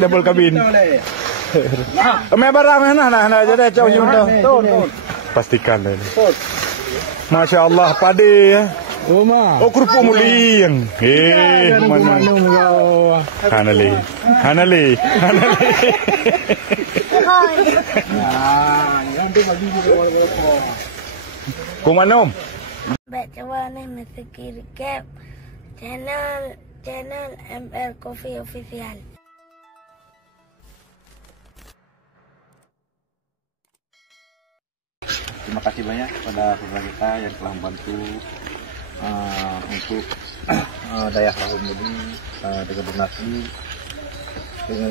double kabin. May barang nah jadi jauh nyuruh. Pastikan ini. Masya Allah padi ya. Oh kerupuk mulian. Mana? Hanali. Kumanom. Baca nih mesti recap channel ML Coffee Official. Terima kasih banyak kepada pemerintah kita yang telah membantu untuk daya Rahul Mudi dengan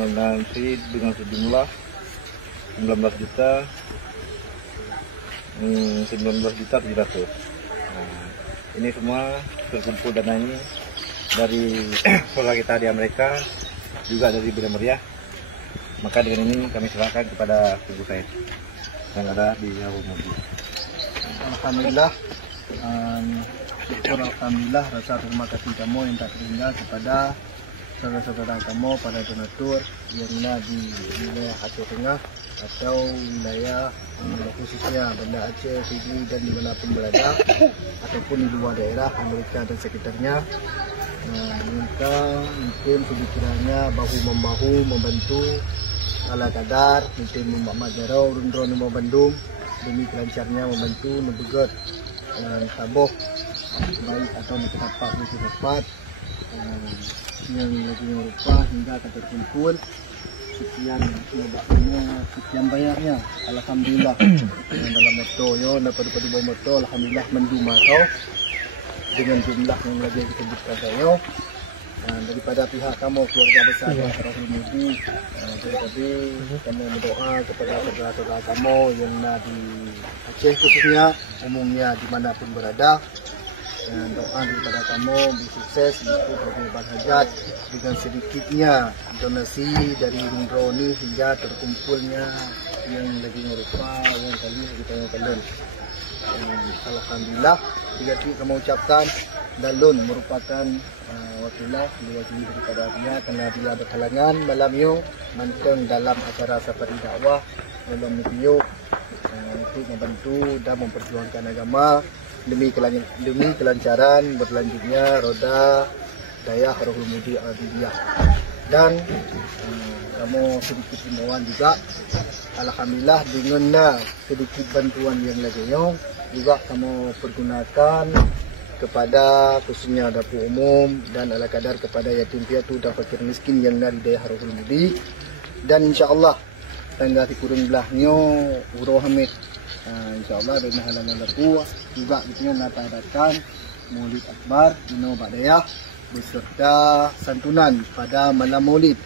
donasi dengan sejumlah 19 juta 700. Ini semua terkumpul dana ini dari saudara kita di Amerika, juga dari Bina Meriah. Maka dengan ini kami serahkan kepada Ibu Said yang ada di Rahul Mudi. Alhamdulillah, alhamdulillah rasa terima kasih kamu yang tak terhingga kepada saudara-saudara kamu, para donatur yang ada di wilayah Aceh Tengah atau wilayah khususnya Banda Aceh, Fiji dan dimanapun berada, ataupun di luar daerah Amerika dan sekitarnya. Minta mungkin sedikitnya bahu-membahu membantu ala kadar, mungkin Muhammad Jarau, Rundron Nemo Bandung demi kelancarnya membantu nebegot taboh baik atau di tempat yang lagi merupa hingga akan terkumpul sekian bayarnya. Alhamdulillah dalam moto yo dapat bawa moto alhamdulillah menduma tau dengan jumlah yang lagi kita sebutkan saya. Daripada pihak kamu keluarga besar Rahul Mudi, tadi kamu berdoa kepada saudara-saudara kamu yang ada di Aceh khususnya, umumnya dimanapun berada. Dan doa daripada kamu sukses untuk berbagai hajat dengan sedikitnya donasi dari Rundroni hingga terkumpulnya yang lagi merupa yang kali kita kalian. Alhamdulillah, tiga kamu ucapkan Dalun merupakan wakilah diwakili daripada dia karena dia berhalangan malam yo manteng dalam acara seperti dakwah dalam video untuk membantu dan memperjuangkan agama demi kelancaran berlanjutnya roda daya Rahul Mudi Al-Bidiyah. Dan kamu sedikit himbauan juga, alhamdulillah dengan sedikit bantuan yang lagi juga kamu pergunakan kepada khususnya dapur umum dan ala kadar kepada yatim piatu dan fakir miskin yang dari daerah Rahul Mudi. Dan insyaAllah tanggal kurun belahnya Urau Hamid insyaAllah dari halangan dapur juga kita mengadakan Maulid Akbar di Nobak Dayah beserta santunan pada malam Maulid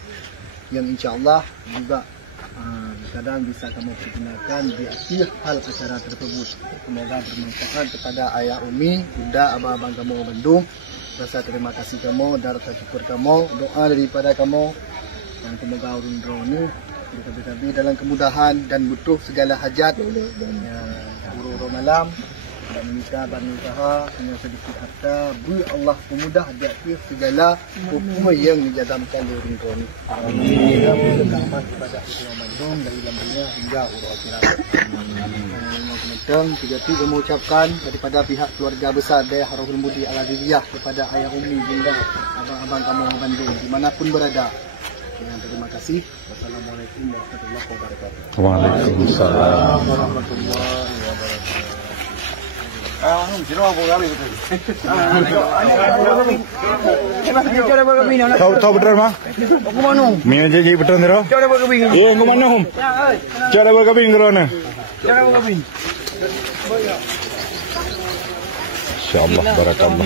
yang insyaAllah juga kadang bisa kamu pergunakan di akhir hal acara tersebut. Semoga bermanfaat kepada ayah Umi, bunda, abang-abang kamu Bandung. Rasa terima kasih kamu dan rasa syukur kamu, doa daripada kamu dan semoga Rundroni lebih-lebih dalam kemudahan dan butuh segala hajat buru-buru malam dan menikah hanya sedikit harta beri Allah pemudah di segala hukum yang dijadamkan oleh Rundroni. Amin. Selamat kepada Islam Bandung dari lambungnya hingga urut akhirat. Tiga mengucapkan daripada pihak keluarga besar daerah Rahul Mudi Al-Bidiyah kepada ayah Umi, bunda, abang-abang kamu Bandung dimanapun berada. Terima kasih. Wassalamualaikum warahmatullahi wabarakatuh. Waalaikumsalam warahmatullahi wabarakatuh. Tahu betul mah? Mina jadi betul nero? Iya, aku mana hum? Cara berkabin kerana? Insyaallah barakallah.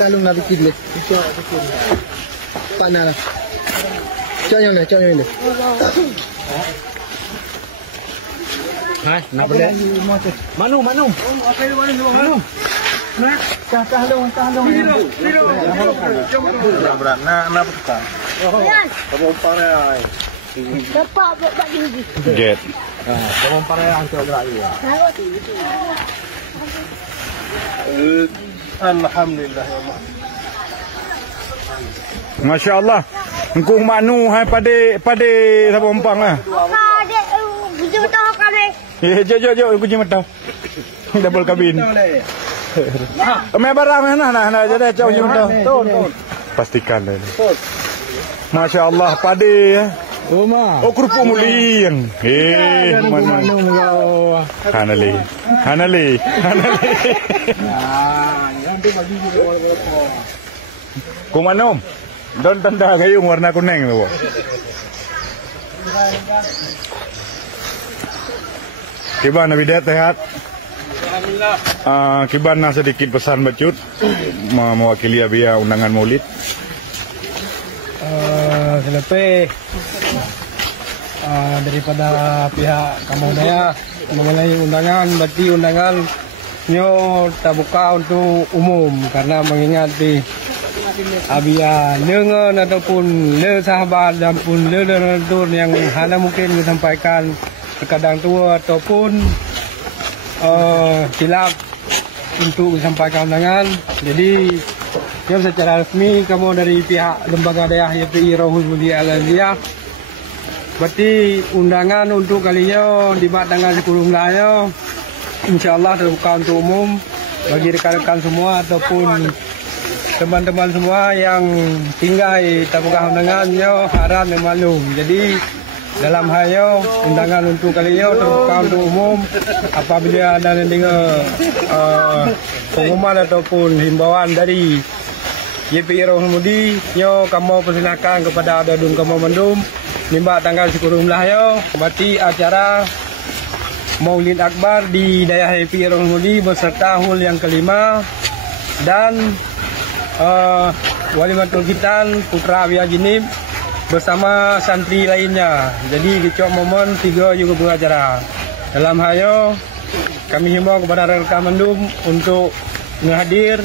Talung nak bikin le. Itu tanah. Jangan le. Hai, nak boleh? Manu. Nah, tahlong. Berat. Nak pekan. Kamu parai. Dapat buat bagi. Get. Kamu parai angkat gerak dia. Alhamdulillah ya Allah. Masya Allah. Engkau manu hai pada siapa umpang lah. Ada bujur tahu kami. Jom kunci mata. Double kabin. Mai barang mana jadi jauh je mata. Pastikan dah. Masya Allah pada ya. Oh kerupuk muli yang. Mana? Hanali. Kumanom. Don tanda gayung warna kuning tu. Kiban Nabi Dad sehat. Alhamdulillah. Kiban nak sedikit pesan bacut mewakili Abia undangan Maulid. Selepas daripada pihak Kampung Daya mengenai undangan, berarti undangan nyo tak buka untuk umum karena mengingat di Abia lengan ataupun le sahabat dan pun le yang hanya mungkin disampaikan terkadang tua ataupun silap untuk disampaikan undangan. Jadi yang secara resmi kamu dari pihak lembaga daya YPI Rohul Budi Al-Aziyah berarti undangan untuk kalinya di tanggal 10 Melayu insyaAllah terbuka untuk umum bagi rekan-rekan semua ataupun teman-teman semua yang tinggal di tabungah undangannya harap dan maklum. Jadi dalam hal undangan untuk kalinya terbuka untuk umum apabila ada dengar pengumuman ataupun himbauan dari YPI Rohul Budi, kamu persilakan kepada Adadun Kamu Mendum nimba tanggal 10 Melayu berarti acara Maulid Akbar di Daya YPI Rohul Budi beserta hul yang kelima dan Walimatul Khitan Putra Abia Jinib bersama santri lainnya. Jadi dicok momen 3 juga pengacara. Dalam hal kami himbau kepada rekan Mendum untuk menghadir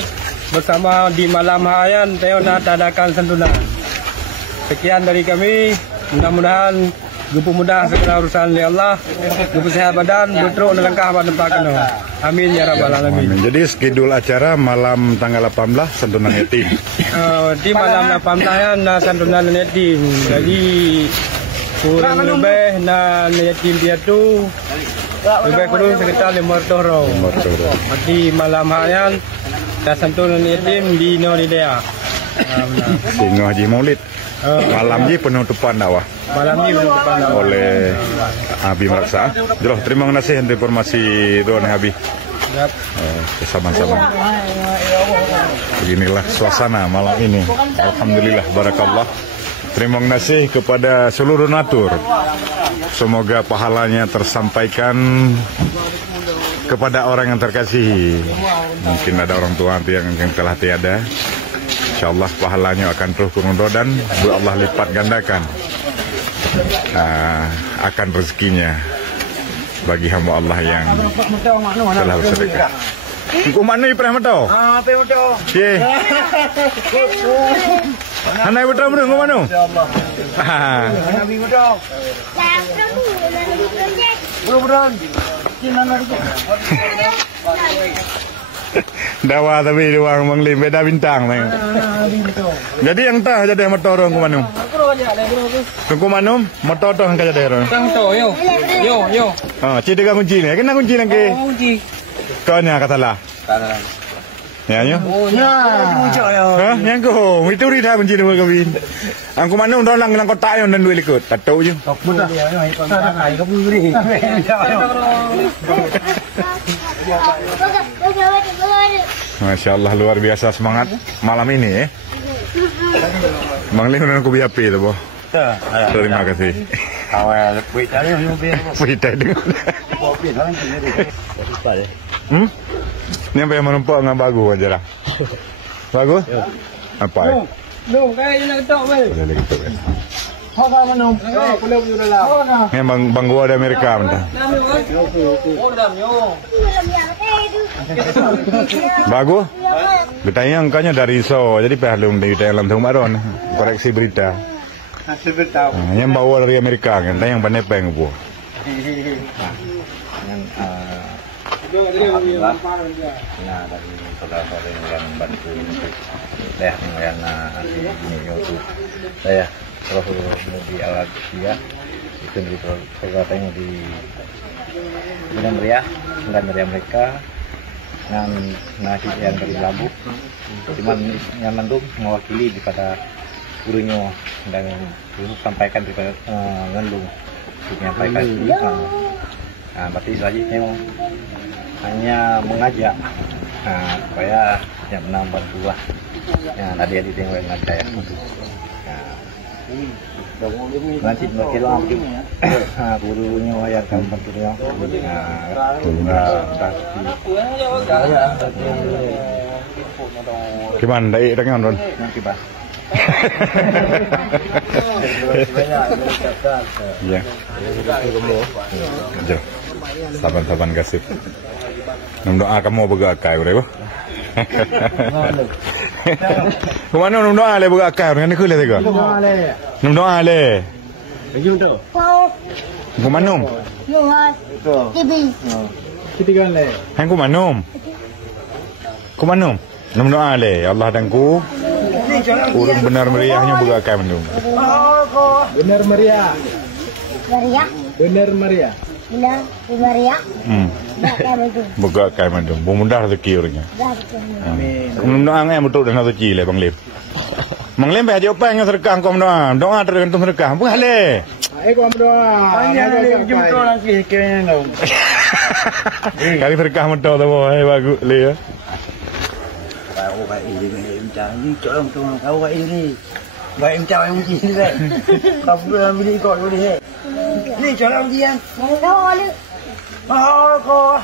bersama di malam hayan Teona tadakan santunan. Sekian dari kami. Mudah-mudahan gupu mudah segala urusan oleh Allah, gupu sehat badan, betruk dan lengkap pada tempat kena. Amin ya rabbal alamin. Jadi skedul acara malam tanggal 18 santunan yatim. Di malam 18 ya santunan yatim. Jadi kurang lebih na yatim piatu lebih kurang sekitar 500 orang. Di malam hayan santunan yatim di Nordea. Singo Haji Maulid. Malam ni penutupan dakwah. Malam ni penutupan dakwah oleh Abi Meraksa. Jelas terima kasih untuk informasi Tuan Abi. Bersama-sama. Beginilah suasana malam ini. Alhamdulillah barakallah. Terima kasih kepada seluruh natur. Semoga pahalanya tersampaikan kepada orang yang terkasih. Mungkin ada orang tua yang telah tiada. InsyaAllah pahalanya akan terus turun dan Allah lipat gandakan akan rezekinya bagi hamba Allah yang telah bersedekah. Kau mana ni pernah tahu? Pernah tahu. Ye. Hanai betul betul kau mana? Nabi betul. Betul. Dawa tapi luang menglim beda bintang lah. Jadi yang tah jadi motor orang kumanum. Kumanum motor tu yang jadi orang. Motor yo. Cik dengan kunci ni. Kena kunci lagi. Kunci. Kau ni kata lah. Ya nyo. Hah? Yang kau itu dah kunci dua kabin. Angku manum dah lang kotak yang dan dua likut. Tahu je. Mudah. Ai kau beri. Masya Allah luar biasa semangat malam ini Bang Lim dan Kubi api tu boh. Terima kasih. Awal kuih tadi Kuih tadi. Ni apa yang menumpak dengan bagus aja lah. Bagus? Apa? No, kaya nak ketok weh. Boleh ketok weh. Hok mana? Belum juga lah. Ni bang gua dari Amerika mentah. Bagus. Bertanya angkanya dari ISO. Jadi perlu kita dalam tahun baron koreksi berita. Yang bawa dari Amerika kan, yang pandai peng bu. Alhamdulillah. Nah, dari saudara-saudara yang membantu untuk daerah yang ini untuk saya terus di alat dia itu di saudara yang di meriah dan meriah mereka dengan nasi yang dari Labu cuman yang mendung mewakili daripada gurunya dan sampaikan daripada Ngendung untuk menyampaikan nah berarti selanjutnya hanya mengajak supaya yang menambah dua yang tadi ditengok dengan saya nanti kira gurunya yang kamu bantunya gimana dari dengan Ron? Ya. Jo. Saban-saban kasih. Doa kamu bergakai berapa? Kemana doa le bergakai? Dengan ikut le tiga. Doa le. Lagi untuk. Kemana? Nuhas. TV. Ketiga le. Hang kemana? Kemana? Doa le. Allah dan ku. Urung benar meriahnya bergakai mendung. Benar meriah. Meriah. Benar meriah. Benar meriah. Bergakai mendung. Mudah rezeki orangnya. Amin. Doa yang betul dan rezeki le Bang Lim. Bang Lim baca apa yang sedekah kau doa. Doa tergantung sedekah. Bukan le. Kau doa. Jumpa lagi kayaknya dong. Kali sedekah betul tu bagus le. Kau buat ini macam ni corong tu kau buat ini. Buat macam yang mesti ni kan. Kau boleh ambil ikut boleh. Ni corong dia. Mana tahu ada. Kau